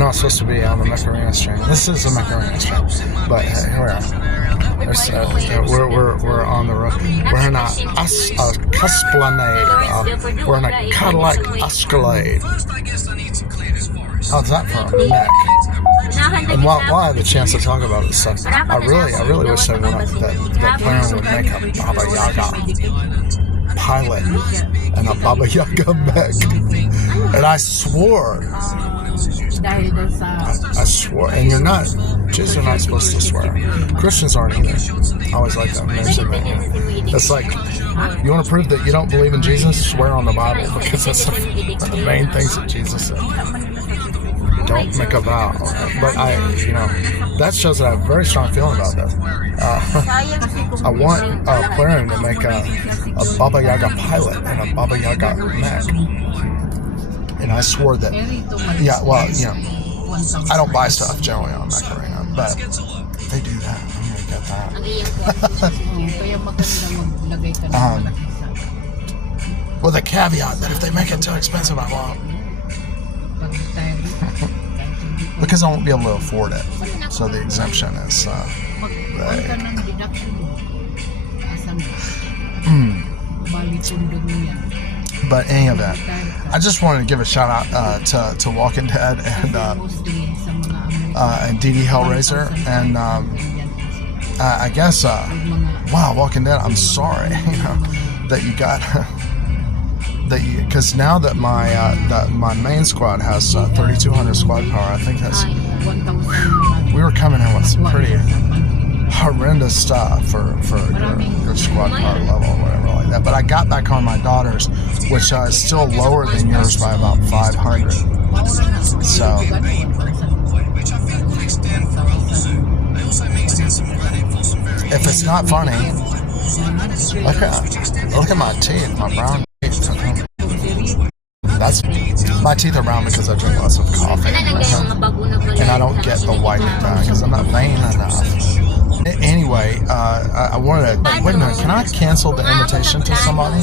know it's supposed to be on the Macarena stream. This is the Macarena stream, but here we are. We're on the road. We're in a Castellanade. We're in a Cadillac Escalade. How's that for a neck? And while I have a chance to talk about this stuff, I really wish that Claren would make a Baba Yaga pilot and a Baba Yaga mech. And I swore, and you're not, Jews are not supposed to swear. Christians aren't either. I always like that. It's like, you want to prove that you don't believe in Jesus? Swear on the Bible, because that's one of the main things that Jesus said. Don't make a vow. But that shows that I have a very strong feeling about this. I want Claren to make a Baba Yaga pilot and a Baba Yaga mech. And I swore that, I don't buy stuff generally on Macarena, but they do that. I'm going to get that. With a caveat that if they make it too expensive, I won't. Because I won't be able to afford it. So the exemption is But any of that, I just wanted to give a shout out to Walking Dead and DD Hellraiser, and I guess wow, Walking Dead. I'm sorry, that you got because now that my main squad has 3,200 squad power, I think that's we were coming in with some pretty horrendous stuff for your squad power level or whatever like that. But I got back on my daughter's, which is still lower than yours by about 500. So if it's not funny, look at my teeth, my brown teeth. My teeth are brown because I drink lots of coffee, and I don't get the whitening done because I'm not vain enough. Anyway, I wanted to wait a minute. Can I cancel the invitation to somebody?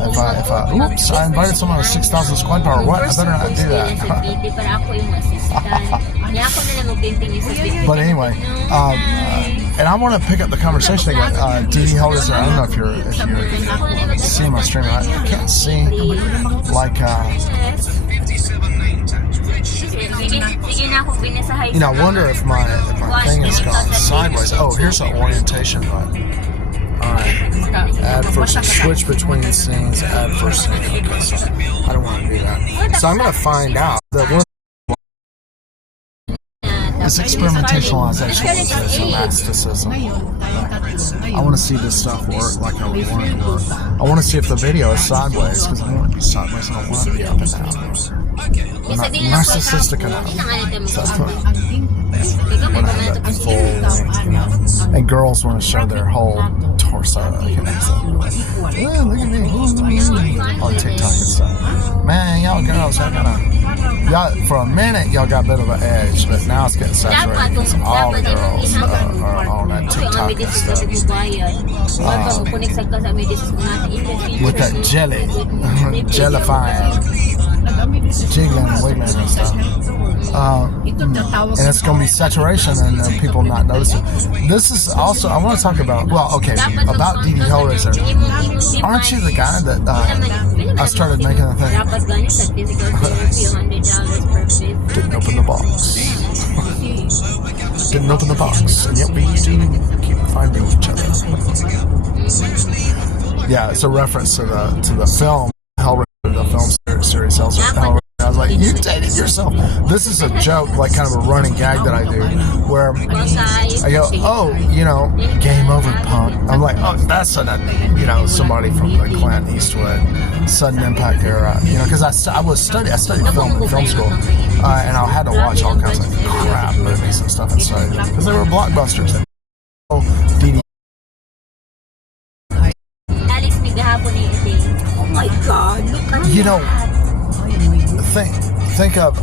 If I invited someone with 6,000 squad power. What? I better not do that. But anyway, and I want to pick up the conversation again. DD Hellraiser, I don't know if you're seeing my stream. I can't see like. I wonder if my thing has gone sideways. Oh, here's an orientation button. Alright. Add first, switch between scenes, add first scene. Okay, so I don't want to do that. So I'm going to find out that one. This experimentalization is masticism. I want to see this stuff work like I want it to work. I want to see if the video is sideways, because I don't want to be sideways. I don't want to be up and down. I'm not narcissistic enough. So I want to have that full, and girls want to show their whole torso. So, look at me. On TikTok and stuff. Man, y'all girls, y'all, for a minute, y'all got a bit of an edge, but now it's getting saturated because all the girls are on that TikTok and stuff. With that jelly, jellifying, jiggling and wiggling and stuff. And it's going to be saturation and people not noticing. This is also, I want to talk about, about DD Hellraiser. Aren't you the guy that I started making the thing? Didn't open the box. Didn't open the box. And yet we do keep finding each other. Yeah, it's a reference to the film Hellraiser, the film series Hellraiser. I was like, you dated yourself. This is a joke, like kind of a running gag that I do, where I go, oh, game over, punk. I'm like, oh, that's somebody from the Clint Eastwood Sudden Impact era, because I studied film in film school, and I had to watch all kinds of crap movies and stuff and study because they were blockbusters. Oh my God! Look at think of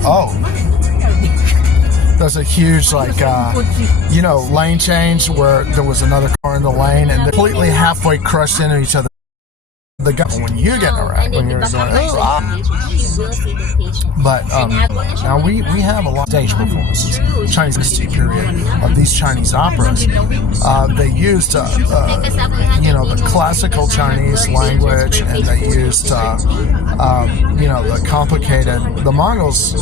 there's a huge lane change where there was another car in the lane and they completely halfway crushed into each other. the guy when you get in a wreck, when you're going, but now we have a lot of stage performances, Chinese Mystique period of these Chinese operas. They used the classical Chinese language, and they used the complicated. The Mongols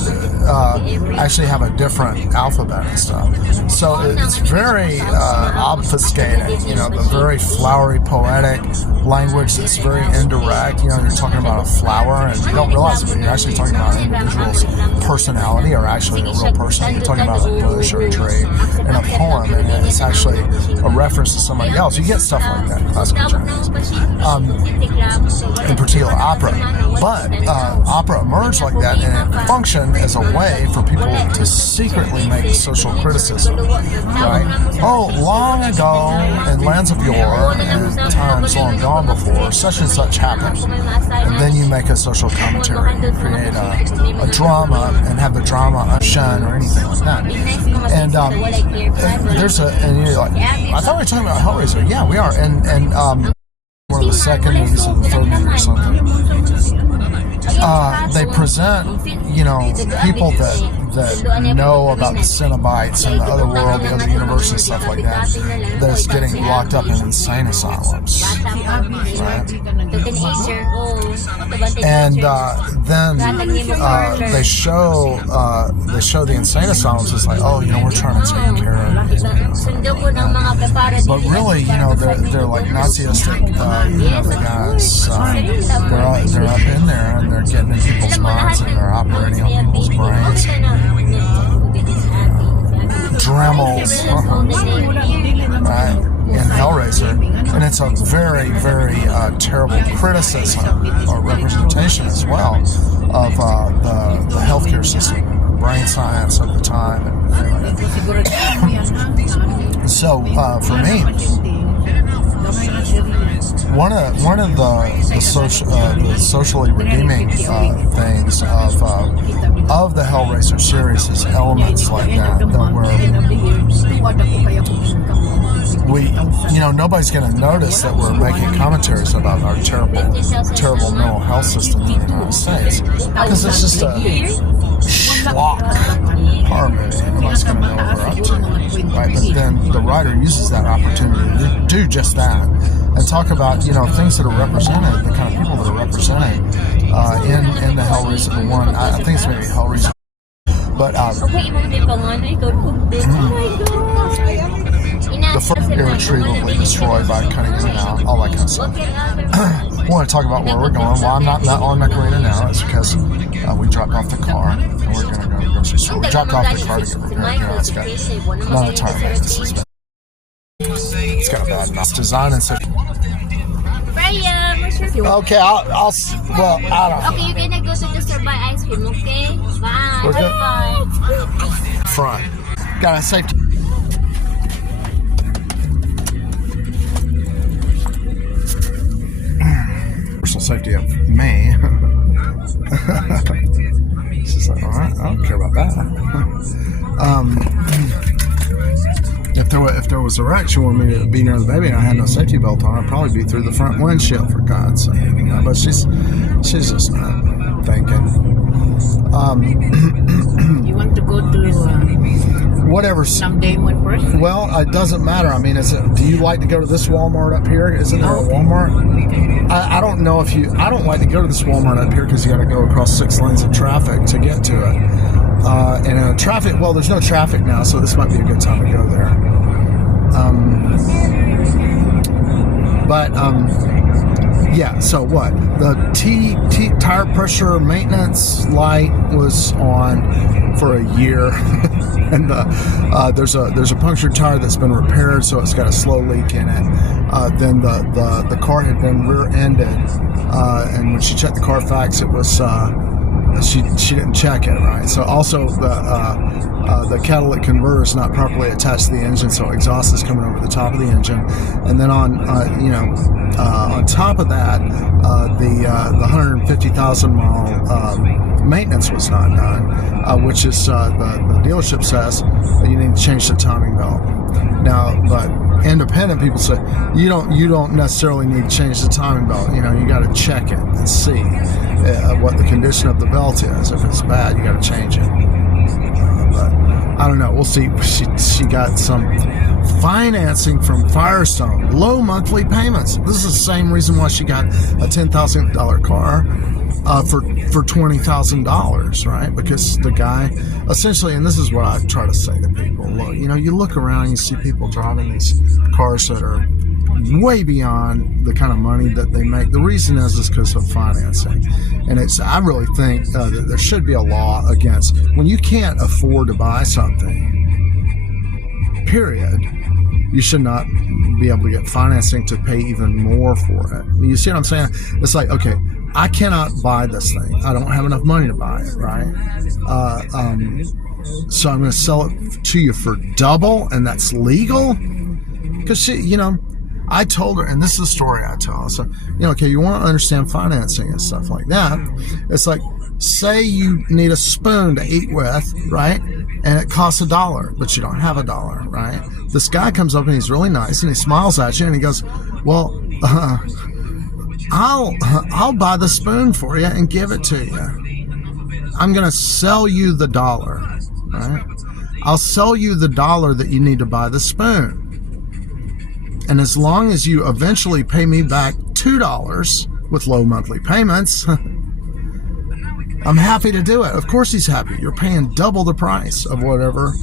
actually have a different alphabet and stuff, so it's very obfuscating. The very flowery, poetic language that's very indirect. You're talking about a flower, and you don't realize it, but you're actually talking about an individual's personality, or actually a real person. You're talking about a bush or a tree in a poem, and it's actually a reference to somebody else. You get stuff like that in classical Chinese, in particular opera. But opera emerged like that, and it functioned as a way for people to secretly make social criticism, right? Oh, long ago, in lands of yore, and times long gone before, such and such happened. And then you make a social commentary, you create a drama, and have the drama unshun or anything like that. And and you're like, I thought we were talking about Hellraiser. Yeah, we are. And one of the second movies or the third movie or something, they present, people that know about the Cenobites and the other world, the other universe and stuff like that, that's getting locked up in insane asylums, right? And then they show the insane asylums as like, we're trying to take care of it. But really, they're like Nazistic, the guys, they're up in there, and they're getting in people's minds, and they're operating on people's brains. Dremels, right, in Hellraiser, and it's a very, very terrible criticism or representation as well of the healthcare system, brain science of the time. So for me, one of the socially redeeming things of the Hellraiser series is elements like that where nobody's going to notice that we're making commentaries about our terrible mental health system in the United States, because it's just a schlock horror movie. Nobody's going to know what we're up to, right? But then the writer uses that opportunity to do just that, and talk about things that are represented, the kind of people that are represented in the Hellraiser one. I think it's maybe Hellraiser, but the first irretrievably destroyed by cutting in and out, all that kind of stuff. I want to talk about where we're going. Well, I'm not on Macarena now. It's because we dropped off the car, and we're going to go to the grocery store. We dropped off the car to get repaired. It's got another tire maintenance. It's got a bad design and such. Brian, where's your Okay, I don't know. Okay, you're gonna go to the store buy ice cream, okay? Bye. We're good. Bye. Front. Got a safety. Personal safety of me. She's like, alright, I don't care about that. If there was a wreck, she wanted me to be near the baby and I had no safety belt on, I'd probably be through the front windshield, for God's sake. But she's just not thinking. You want to go to whatever. someday one first? Well, it doesn't matter. I mean, do you like to go to this Walmart up here? Isn't there a Walmart? I don't know if you. I don't like to go to this Walmart up here because you got to go across 6 lanes of traffic to get to it. And traffic. Well, there's no traffic now, so this might be a good time to go there. Yeah. So what? The tire pressure maintenance light was on for a year, and there's a punctured tire that's been repaired, so it's got a slow leak in it. Then the car had been rear-ended, and when she checked the Carfax, it was she didn't check it right. So also the catalytic converter is not properly attached to the engine, so exhaust is coming over the top of the engine, and then on top of that, the 150,000 mile maintenance was not done, which is the dealership says that you need to change the timing belt. Now, but independent people say you don't necessarily need to change the timing belt. You got to check it and see what the condition of the belt is. If it's bad, you got to change it. But I don't know. We'll see. She got some financing from Firestone, low monthly payments. This is the same reason why she got a $10,000 car for $20,000, right? Because the guy essentially, and this is what I try to say to people, look, you look around, you see people driving these cars that are way beyond the kind of money that they make. The reason is because of financing. And I really think that there should be a law against when you can't afford to buy something, period, you should not be able to get financing to pay even more for it. You see what I'm saying? It's like, okay, I cannot buy this thing. I don't have enough money to buy it, right? So I'm going to sell it to you for double, and that's legal? Because I told her, and this is the story I tell. So, okay, you want to understand financing and stuff like that. It's like, say you need a spoon to eat with, right? And it costs $1, but you don't have $1, right? This guy comes up and he's really nice and he smiles at you and he goes, well, I'll buy the spoon for you and give it to you. I'm going to sell you the $1, right? I'll sell you the $1 that you need to buy the spoon. And as long as you eventually pay me back $2 with low monthly payments, I'm happy to do it. Of course he's happy. You're paying double the price of whatever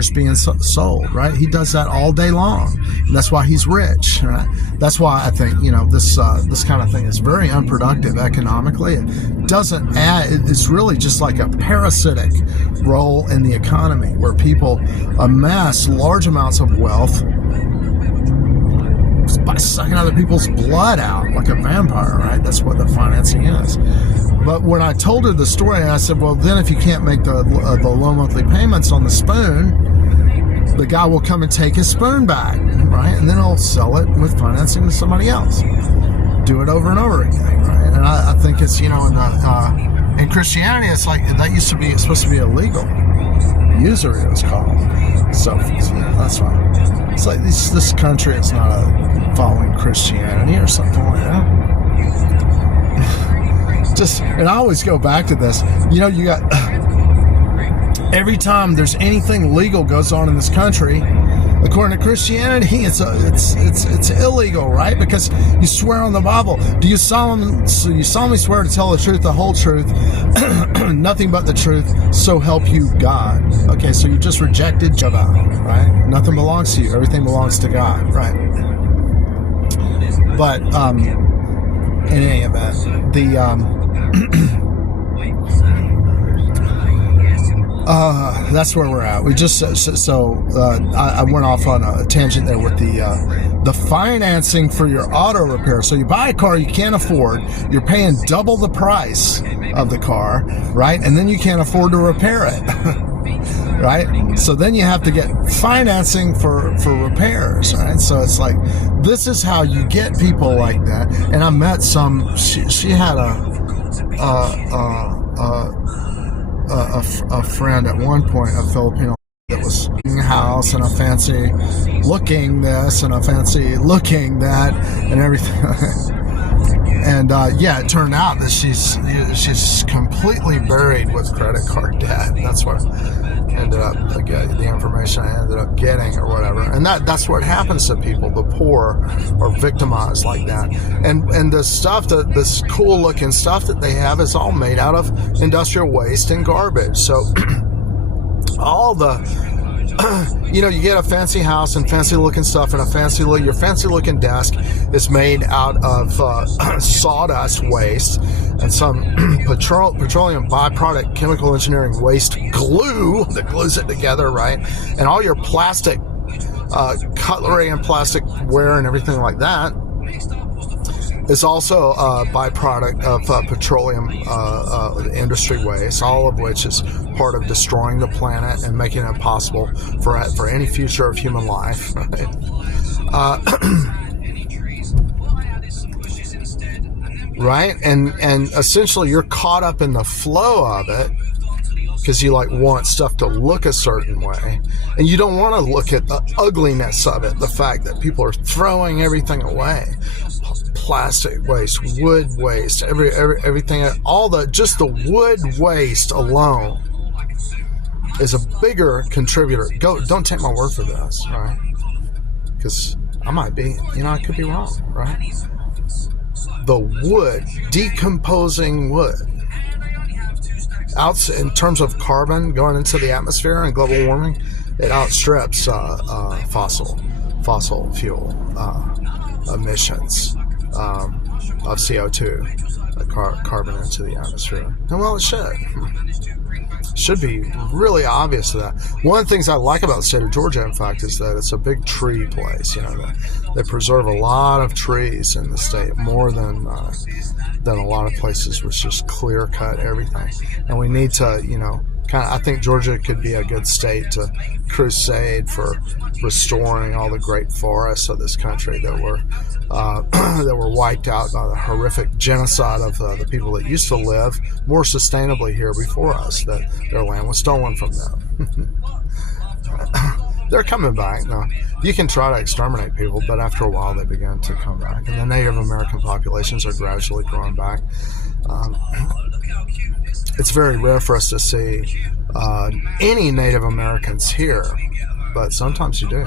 is being sold, right? He does that all day long. And that's why he's rich, right? That's why I think, this kind of thing is very unproductive economically. It doesn't add, it's really just like a parasitic role in the economy where people amass large amounts of wealth by sucking other people's blood out like a vampire, right? That's what the financing is. But when I told her the story, I said, well, then if you can't make the low monthly payments on the spoon, the guy will come and take his spoon back, right? And then he'll sell it with financing to somebody else. Do it over and over again, right? And I think it's, in Christianity, it's like that it's supposed to be illegal. Usury, it was called. So, that's why. It's like this country is not following Christianity or something like that. And I always go back to this. You got every time there's anything legal goes on in this country, according to Christianity, it's illegal, right? Because you swear on the Bible. Do you solemnly swear to tell the truth, the whole truth, nothing but the truth, so help you God? Okay, so you just rejected Shabbat, right? Nothing belongs to you. Everything belongs to God, right? But in any event, that's where we're at. We just I went off on a tangent there with the financing for your auto repair. So you buy a car you can't afford, you're paying double the price of the car, right? And then you can't afford to repair it, right? So then you have to get financing for repairs, right? So it's like, this is how you get people like that. And I met some. She had a friend at one point, a Filipino that was in a house and a fancy looking this and a fancy looking that and everything. And it turned out that she's completely buried with credit card debt. That's what ended up the information I ended up getting or whatever. And that's what happens to people. The poor are victimized like that. And the stuff this cool looking stuff that they have is all made out of industrial waste and garbage. So all the you get a fancy house and fancy looking stuff and your fancy looking desk is made out of sawdust waste and some petroleum byproduct chemical engineering waste glue that glues it together, right? And all your plastic cutlery and plastic ware and everything like that is also a byproduct of petroleum industry waste, all of which is part of destroying the planet and making it impossible for any future of human life. Right? Right? And essentially you're caught up in the flow of it, because you like want stuff to look a certain way, and you don't want to look at the ugliness of it, the fact that people are throwing everything away, plastic waste, wood waste, everything, just the wood waste alone is a bigger contributor. Don't take my word for this, right? Because I might be, I could be wrong, right? The wood, decomposing wood, in terms of carbon going into the atmosphere and global warming, it outstrips fossil fuel emissions of CO2, carbon into the atmosphere. And well, it should be really obvious to that. One of the things I like about the state of Georgia, in fact, is that it's a big tree place. They preserve a lot of trees in the state, more than a lot of places which just clear cut everything. And we need to, I think Georgia could be a good state to crusade for restoring all the great forests of this country that were wiped out by the horrific genocide of the people that used to live more sustainably here before us, that their land was stolen from them. They're coming back now. You can try to exterminate people, but after a while they begin to come back. And the Native American populations are gradually growing back. It's very rare for us to see any Native Americans here, but sometimes you do.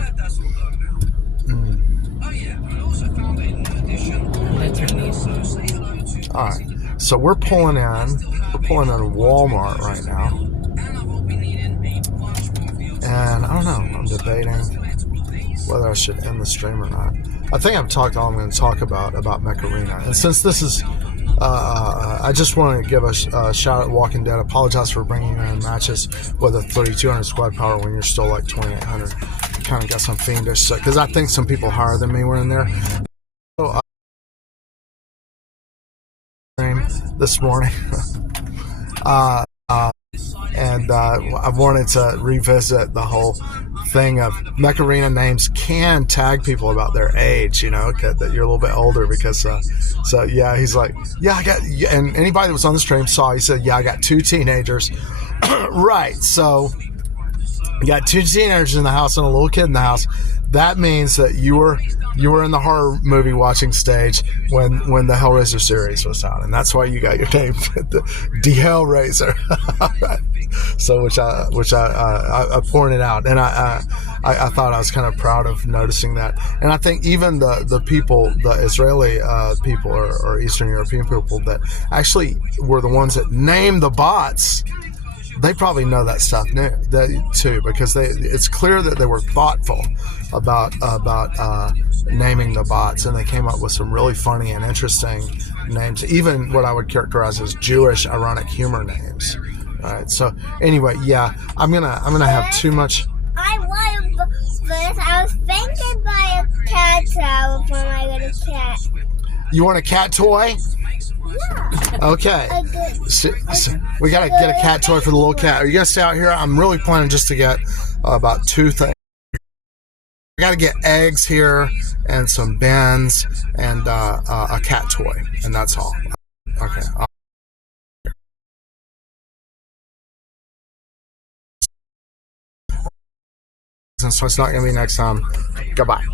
All right, so we're pulling in Walmart right now, and I don't know, I'm debating whether I should end the stream or not. I think I've talked all I'm going to talk about Mech Arena, and since this is I just want to give a shout out Walking Dead. Apologize for bringing you in matches with a 3200 squad power when you're still like 2800. Kind of got some fiendish, because I think some people higher than me were in there. So, this morning, and I wanted to revisit the whole thing of Mech Arena names can tag people about their age, that you're a little bit older, because so yeah, he's like, yeah, I got, and anybody that was on the stream saw, he said, yeah, I got 2 teenagers. Right, so you got 2 teenagers in the house and a little kid in the house. That means that you were in the horror movie watching stage when the Hellraiser series was out, and that's why you got your name, the Hellraiser. So which I pointed out, and I thought I was kind of proud of noticing that. And I think even the people, the Israeli people or Eastern European people that actually were the ones that named the bots, they probably know that stuff too, because it's clear that they were thoughtful about naming the bots, and they came up with some really funny and interesting names, even what I would characterize as Jewish ironic humor names. All right, so anyway, yeah, I'm gonna have too much. I was thinking by a cat toy for my little cat. You want a cat toy? Yeah. Okay. So we gotta get a cat toy for the little cat. Are you gonna stay out here? I'm really planning just to get about 2 things. I gotta get eggs here and some bins and a cat toy, and that's all. Okay. So it's not gonna be next time. Goodbye.